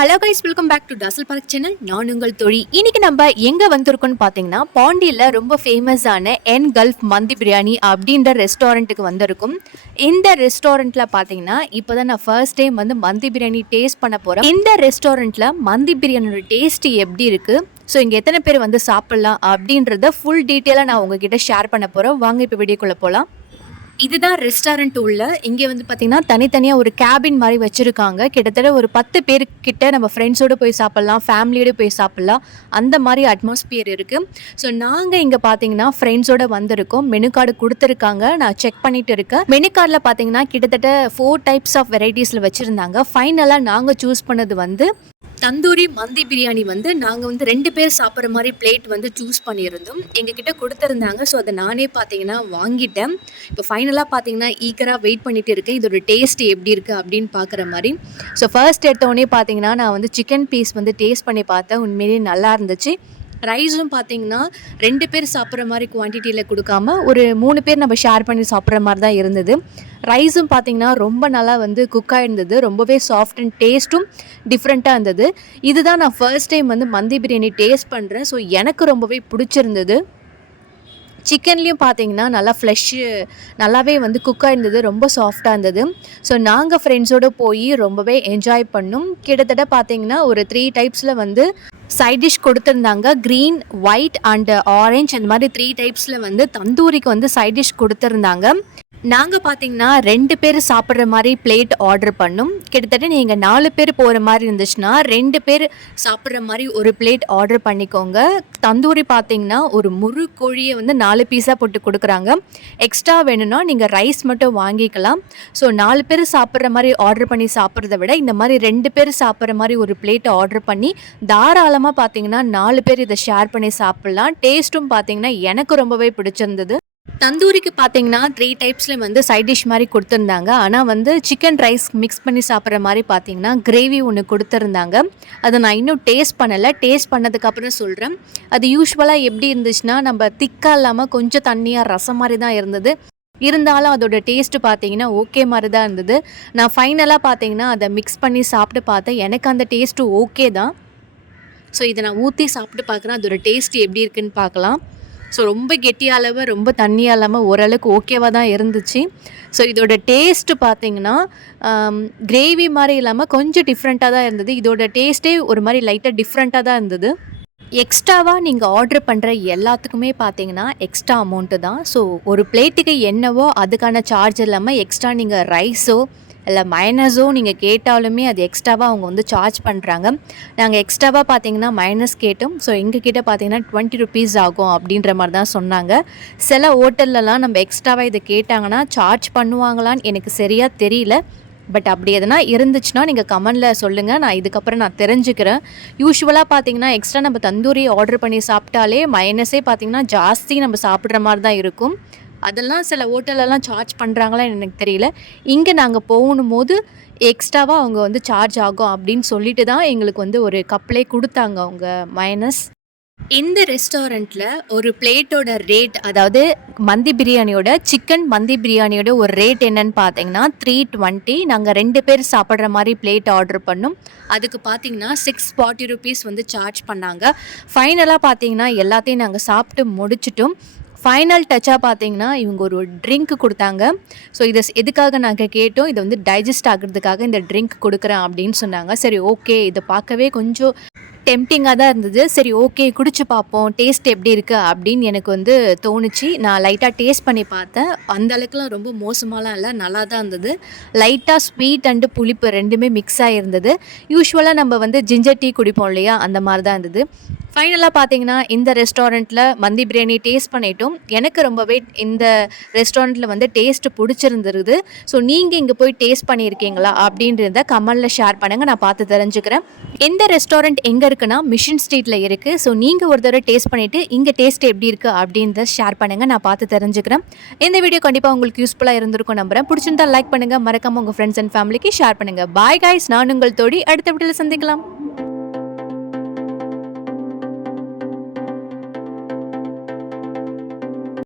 Hello guys, welcome back to டாசல் பார்க் channel. நான் உங்கள் தோழி. இன்னைக்கு நம்ம எங்கே வந்திருக்கோம்னு பார்த்தீங்கன்னா, பாண்டியில் ரொம்ப ஃபேமஸான என் கல்ஃப் மந்தி பிரியாணி அப்படின்ற ரெஸ்டாரண்ட்டுக்கு வந்திருக்கும். இந்த ரெஸ்டாரண்ட்டில் பார்த்தீங்கன்னா, இப்போ தான் நான் ஃபர்ஸ்ட் டைம் வந்து மந்தி பிரியாணி டேஸ்ட் பண்ண போகிறேன். இந்த ரெஸ்டாரண்ட்டில் மந்தி பிரியாணியோட டேஸ்ட் எப்படி இருக்குது, ஸோ இங்கே எத்தனை பேர் வந்து சாப்பிட்லாம் அப்படின்றத ஃபுல் டீட்டெயிலாக நான் உங்ககிட்ட ஷேர் பண்ண போகிறேன். வாங்க இப்போ வீடியோக்குள்ளே போகலாம். இதுதான் ரெஸ்டாரண்ட் உள்ள. இங்கே வந்து பார்த்தீங்கன்னா தனித்தனியாக ஒரு கேபின் மாதிரி வச்சுருக்காங்க. கிட்டத்தட்ட ஒரு 10 பேர்கிட்ட நம்ம ஃப்ரெண்ட்ஸோடு போய் சாப்பிட்லாம், ஃபேமிலியோடு போய் சாப்பிட்லாம், அந்த மாதிரி அட்மாஸ்பியர் இருக்குது. ஸோ நாங்கள் இங்கே பார்த்தீங்கன்னா ஃப்ரெண்ட்ஸோடு வந்திருக்கோம். மெனு கார்டு கொடுத்துருக்காங்க, நான் செக் பண்ணிட்டு இருக்கேன். மெனு கார்டில் பார்த்தீங்கன்னா கிட்டத்தட்ட 4 டைப்ஸ் ஆஃப் வெரைட்டிஸில் வச்சுருந்தாங்க. ஃபைனலாக நாங்கள் சூஸ் பண்ணது வந்து தந்தூரி மந்தி பிரியாணி. வந்து நாங்கள் வந்து 2 பேர் சாப்பிட்ற மாதிரி பிளேட் வந்து சூஸ் பண்ணியிருந்தோம். எங்ககிட்ட கொடுத்துருந்தாங்க. ஸோ அதை நானே பார்த்தீங்கன்னா வாங்கிட்டேன். இப்போ ஃபைனலாக பார்த்தீங்கன்னா ஈகராக வெயிட் பண்ணிட்டு இருக்கேன், இதோட டேஸ்ட் எப்படி இருக்குது அப்படின்னு பார்க்குற மாதிரி. ஸோ ஃபர்ஸ்ட் எடுத்தோடனே பார்த்தீங்கன்னா நான் வந்து சிக்கன் பீஸ் வந்து டேஸ்ட் பண்ணி பார்த்தேன். உண்மையிலேயே நல்லா இருந்துச்சு. ரைஸும் பார்த்தீங்கன்னா 2 பேர் சாப்பிட்ற மாதிரி குவான்டிட்டியில் கொடுக்காம ஒரு 3 பேர் நம்ம ஷேர் பண்ணி சாப்பிட்ற மாதிரி தான் இருந்தது. ரைஸும் பார்த்தீங்கன்னா ரொம்ப நல்லா வந்து குக்காக இருந்தது. ரொம்பவே சாஃப்ட் அண்ட் டேஸ்ட்டும் டிஃப்ரெண்ட்டாக இருந்தது. இதுதான் நான் ஃபர்ஸ்ட் டைம் வந்து மந்தி பிரியாணி டேஸ்ட் பண்ணுறேன். ஸோ எனக்கு ரொம்பவே பிடிச்சிருந்தது. சிக்கன்லேயும் பார்த்தீங்கன்னா நல்லா ஃப்ளெஷ்ஷு நல்லாவே வந்து குக்காக இருந்தது, ரொம்ப சாஃப்டாக இருந்தது. ஸோ நாங்கள் ஃப்ரெண்ட்ஸோடு போய் ரொம்பவே என்ஜாய் பண்ணோம். கிட்டத்தட்ட பார்த்தீங்கன்னா ஒரு 3 டைப்ஸில் வந்து சைட் டிஷ் கொடுத்துருந்தாங்க. க்ரீன், ஒயிட் அண்டு ஆரஞ்ச், அந்த மாதிரி 3 டைப்ஸில் வந்து தந்தூரிக்கு வந்து சைட் டிஷ் கொடுத்துருந்தாங்க. நாங்கள் பார்த்தீங்கன்னா 2 பேர் சாப்பிட்ற மாதிரி பிளேட் ஆர்டர் பண்ணோம். கிட்டத்தட்ட நீங்கள் 4 பேர் போகிற மாதிரி இருந்துச்சுன்னா 2 பேர் சாப்பிட்ற மாதிரி ஒரு பிளேட் ஆர்டர் பண்ணிக்கோங்க. தந்தூரி பார்த்தீங்கன்னா ஒரு முழு கோழியை வந்து 4 பீஸாக போட்டு கொடுக்குறாங்க. எக்ஸ்ட்ரா வேணும்னா நீங்கள் ரைஸ் மட்டும் வாங்கிக்கலாம். ஸோ 4 பேர் சாப்பிட்ற மாதிரி ஆர்டர் பண்ணி சாப்பிட்றத விட இந்த மாதிரி 2 பேர் சாப்பிட்ற மாதிரி ஒரு பிளேட்டை ஆர்டர் பண்ணி தாராளமாக பார்த்தீங்கன்னா 4 பேர் இதை ஷேர் பண்ணி சாப்பிட்லாம். டேஸ்ட்டும் பார்த்தீங்கன்னா எனக்கு ரொம்பவே பிடிச்சிருந்தது. தந்தூரிக்கு பார்த்தீங்கன்னா 3 டைப்ஸில் வந்து சைட் டிஷ் மாதிரி கொடுத்துருந்தாங்க. ஆனால் வந்து சிக்கன் ரைஸ் மிக்ஸ் பண்ணி சாப்பிட்ற மாதிரி பார்த்தீங்கன்னா கிரேவி ஒன்று கொடுத்துருந்தாங்க. அதை நான் இன்னும் டேஸ்ட் பண்ணலை. டேஸ்ட் பண்ணதுக்கப்புறம் சொல்கிறேன். அது யூஸ்வலாக எப்படி இருந்துச்சுன்னா நம்ம திக்காக இல்லாமல் கொஞ்சம் தண்ணியாக ரசம் மாதிரி தான் இருந்தது. இருந்தாலும் அதோட டேஸ்ட்டு பார்த்தீங்கன்னா ஓகே மாதிரி தான் இருந்தது. நான் ஃபைனலாக பார்த்தீங்கன்னா அதை மிக்ஸ் பண்ணி சாப்பிட்டு பார்த்தேன். எனக்கு அந்த டேஸ்ட்டு ஓகே தான். ஸோ இதை நான் ஊற்றி சாப்பிட்டு பார்க்குறேன், அதோட டேஸ்ட் எப்படி இருக்குன்னு பார்க்கலாம். ஸோ ரொம்ப கெட்டியாக இல்லாமல் ரொம்ப தண்ணியாக இல்லாமல் ஓரளவுக்கு ஓகேவாக தான் இருந்துச்சு. ஸோ இதோட டேஸ்ட்டு பார்த்திங்கன்னா கிரேவி மாதிரி இல்லாமல் கொஞ்சம் டிஃப்ரெண்ட்டாக தான் இருந்தது. இதோட டேஸ்ட்டே ஒரு மாதிரி லைட்டாக டிஃப்ரெண்ட்டாக தான் இருந்தது. எக்ஸ்ட்ராவாக நீங்கள் ஆர்டர் பண்ணுற எல்லாத்துக்குமே பார்த்தீங்கன்னா எக்ஸ்ட்ரா அமௌண்ட்டு தான். ஸோ ஒரு பிளேட்டுக்கு என்னவோ அதுக்கான சார்ஜ் இல்லாமல் எக்ஸ்ட்ரா நீங்கள் ரைஸோ இல்லை மைனஸோ நீங்கள் கேட்டாலுமே அது எக்ஸ்ட்ராவாக அவங்க வந்து சார்ஜ் பண்ணுறாங்க. நாங்கள் எக்ஸ்ட்ராவாக பார்த்தீங்கன்னா மைனஸ் கேட்டோம். ஸோ எங்கள் கிட்டே பார்த்தீங்கன்னா 20 ருபீஸ் ஆகும் அப்படின்ற மாதிரி தான் சொன்னாங்க. சில ஹோட்டல்லலாம் நம்ம எக்ஸ்ட்ராவாக இதை கேட்டாங்கன்னா சார்ஜ் பண்ணுவாங்களான்னு எனக்கு சரியாக தெரியல. பட் அப்படி எதனா இருந்துச்சுன்னா நீங்கள் கமெண்டில் சொல்லுங்கள், நான் இதுக்கப்புறம் நான் தெரிஞ்சுக்கிறேன். யூஸ்வலாக பார்த்தீங்கன்னா எக்ஸ்ட்ரா நம்ம தந்தூரி ஆர்டர் பண்ணி சாப்பிட்டாலே மைனஸே பார்த்தீங்கன்னா ஜாஸ்தி நம்ம சாப்பிட்ற மாதிரி தான் இருக்கும். அதெல்லாம் சில ஹோட்டலெல்லாம் சார்ஜ் பண்ணுறாங்களான்னு எனக்கு தெரியல. இங்கே நாங்கள் போகும்போது எக்ஸ்ட்ராவாக அவங்க வந்து சார்ஜ் ஆகும் அப்படின்னு சொல்லிட்டு தான் எங்களுக்கு வந்து ஒரு கப்லே கொடுத்தாங்க அவங்க மைனஸ். இந்த ரெஸ்டாரண்ட்டில் ஒரு பிளேட்டோட ரேட், அதாவது மந்தி பிரியாணியோட சிக்கன் மந்தி பிரியாணியோட ஒரு ரேட் என்னன்னு பார்த்தீங்கன்னா 320. நாங்கள் 2 பேர் சாப்பிட்ற மாதிரி பிளேட் ஆர்டர் பண்ணோம். அதுக்கு பார்த்தீங்கன்னா 640 ருபீஸ் வந்து சார்ஜ் பண்ணாங்க. ஃபைனலாக பார்த்தீங்கன்னா எல்லாத்தையும் நாங்கள் சாப்பிட்டு முடிச்சிட்டோம். ஃபைனல் டச்சாக பார்த்தீங்கன்னா இவங்க ஒரு ட்ரிங்க் கொடுத்தாங்க. ஸோ இதை எதுக்காக நாங்கள் கேட்டோம், இதை வந்து டைஜஸ்ட் ஆகிறதுக்காக இந்த ட்ரிங்க் கொடுக்குறேன் அப்படின்னு சொன்னாங்க. சரி ஓகே, இதை பார்க்கவே கொஞ்சம் டெம்டிங்காக தான் இருந்தது. சரி ஓகே, குடிச்சு பார்ப்போம் டேஸ்ட் எப்படி இருக்குது அப்படின்னு எனக்கு வந்து தோணுச்சு. நான் லைட்டாக டேஸ்ட் பண்ணி பார்த்தேன். அந்த அளவுக்குலாம் ரொம்ப மோசமாலாம் இல்லை, நல்லா தான் இருந்தது. லைட்டாக ஸ்வீட் அண்டு புளிப்பு ரெண்டுமே மிக்ஸ் ஆகிருந்தது. யூஸ்வலாக நம்ம வந்து ஜிஞ்சர் டீ குடிப்போம் இல்லையா, அந்த மாதிரி தான் இருந்தது. ஃபைனலாக பார்த்தீங்கன்னா இந்த ரெஸ்டாரண்ட்டில் மந்தி பிரியாணி டேஸ்ட் பண்ணிட்டோம். எனக்கு ரொம்பவே இந்த ரெஸ்டாரண்ட்டில் வந்து டேஸ்ட்டு பிடிச்சிருந்துருது. ஸோ நீங்கள் இங்கே போய் டேஸ்ட் பண்ணியிருக்கீங்களா அப்படின்றத கமெண்டில் ஷேர் பண்ணுங்கள், நான் பார்த்து தெரிஞ்சுக்கிறேன். இந்த ரெஸ்டாரண்ட் எங்கே இருக்குன்னா மிஷன் ஸ்ட்ரீட்டில் இருக்குது. ஸோ நீங்கள் ஒரு தடவை டேஸ்ட் பண்ணிவிட்டு இங்கே டேஸ்ட் எப்படி இருக்குது அப்படின்றத ஷேர் பண்ணுங்கள், நான் பார்த்து தெரிஞ்சுக்கிறேன். இந்த வீடியோ கண்டிப்பாக உங்களுக்கு யூஸ்ஃபுல்லாக இருந்திருக்கும் நம்புகிறேன். பிடிச்சிருந்தால் லைக் பண்ணுங்கள், மறக்காமல் உங்கள் ஃப்ரெண்ட்ஸ் அண்ட் ஃபேமிலிக்கு ஷேர் பண்ணுங்கள். பாய் கைஸ், நான் உங்கள் தோழி. அடுத்த வீடியோவில் சந்திக்கலாம்.